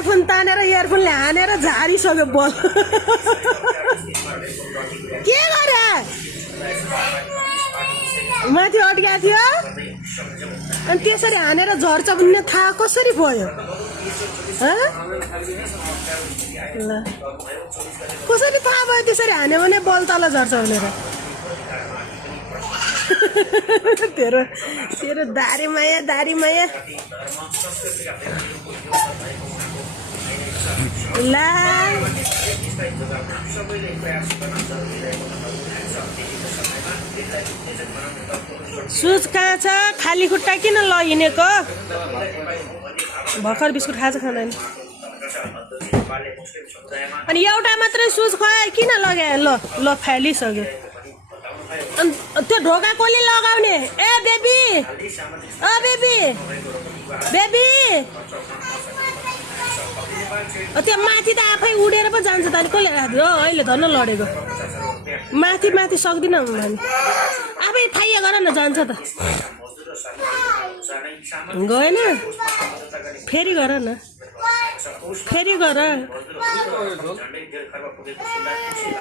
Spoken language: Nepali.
इयरफोन तानेर इयरफोनले हानेर झारिसक्यो बल के गरे माथि अड्किएको थियो अनि त्यसरी हानेर झर्छ भन्ने थाहा कसरी भयो ल कसरी थाहा भयो त्यसरी हान्यो भने बल तल झर्छ भनेर तेरो तेरो दारी माया ला सुज कहाँ छ खाली खुट्टा किन लगिनेको भर्खर बिस्कुट खान्छ खाँदैन अनि एउटा मात्रै सुज खुवाए किन लगाए ल फालिसक्यो अनि त्यो ढोका कसले लगाउने ए बेबी अ बेबी बेबी त्यो माथि त आफै उडेर पो जान्छ त अनि कसले राख्यो अहिले धन्न लडेको माथि सक्दिनँ भने आफै थाइए गर न जान्छ त गएन फेरि गर न फेरि गर